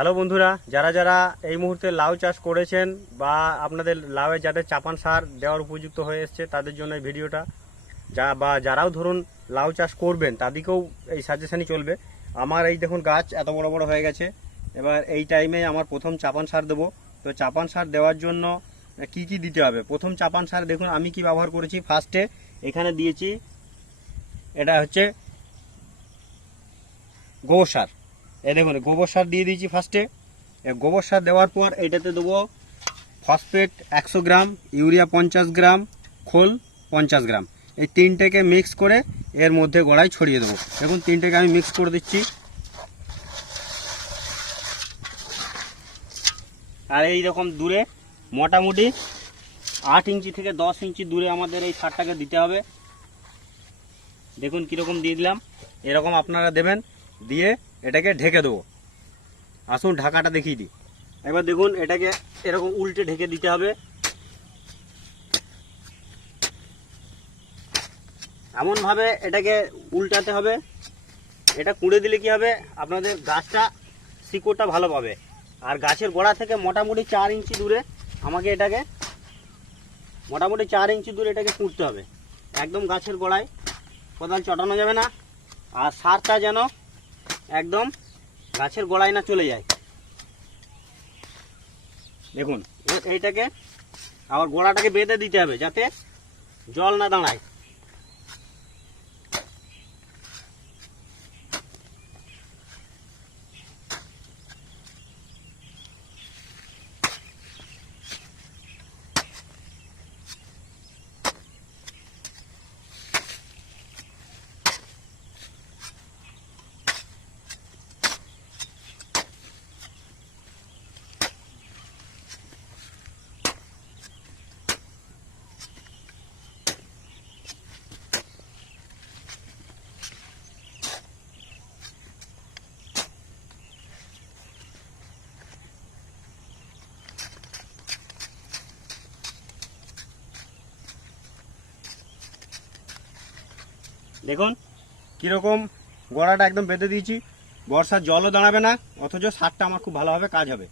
Hello বন্ধুরা, যারা যারা এই মুহূর্তে লাউ চাষ করেছেন বা আপনাদের লাউয়ে যাদের চাপান সার দেওয়ার উপযুক্ত হয়ে এসছে তাদের জন্য এই ভিডিওটা। যারাও ধরুন লাউ চাষ করবেন তাদেরকেও এই সাজেশনই চলবে। আমার এই দেখুন গাছ এত বড় বড় হয়ে গেছে। এবার এই টাইমে আমার প্রথম চাপান সার দেবো। তো চাপান সার দেওয়ার জন্য কি কি দিতে হবে? প্রথম চাপান সার দেখুন আমি কি ব্যবহার করেছি। ফার্স্টে এখানে দিয়েছি, এটা হচ্ছে গোবর সার। এই দেখুন গোবর সার দিয়ে দিয়েছি ফার্স্টে। গোবর সার দেওয়ার পর এইটাতে দেবো ফসফেট 100 গ্রাম, ইউরিয়া 50 গ্রাম, খোল 50 গ্রাম। এই তিনটেকে মিক্স করে এর মধ্যে গোড়ায় ছড়িয়ে দেবো। দেখুন তিনটেকে আমি মিক্স করে দিচ্ছি। আর এই রকম দূরে মোটামুটি 8 ইঞ্চি থেকে 10 ইঞ্চি দূরে আমাদের এই সারটাকে দিতে হবে। দেখুন কীরকম দিয়ে দিলাম, এরকম আপনারা দেবেন। দিয়ে এটাকে ঢেকে দেবো। আসুন ঢাকাটা দেখিয়ে দিই। এবার দেখুন এটাকে এরকম উল্টে ঢেকে দিতে হবে। এমনভাবে এটাকে উল্টাতে হবে। এটা কুঁড়ে দিলে কি হবে, আপনাদের গাছটা শিকড়টা ভালো পাবে। আর গাছের গোড়া থেকে মোটামুটি 4 ইঞ্চি দূরে আমাকে এটাকে এটাকে কুঁড়তে হবে। একদম গাছের গোড়ায়, কোদাল চটানো যাবে না। আর সারটা যেন একদম গাছের গোড়ায় না চলে যায়। দেখুন এইটাকে আবার গোড়াটাকে বেঁধে দিতে হবে যাতে জল না দাঁড়ায়। দেখুন কীরকম গোড়াটা একদম বেঁধে দিয়েছি। বর্ষার জলও দাঁড়াবে না, অথচ সারটা আমার খুব ভালোভাবে কাজ হবে।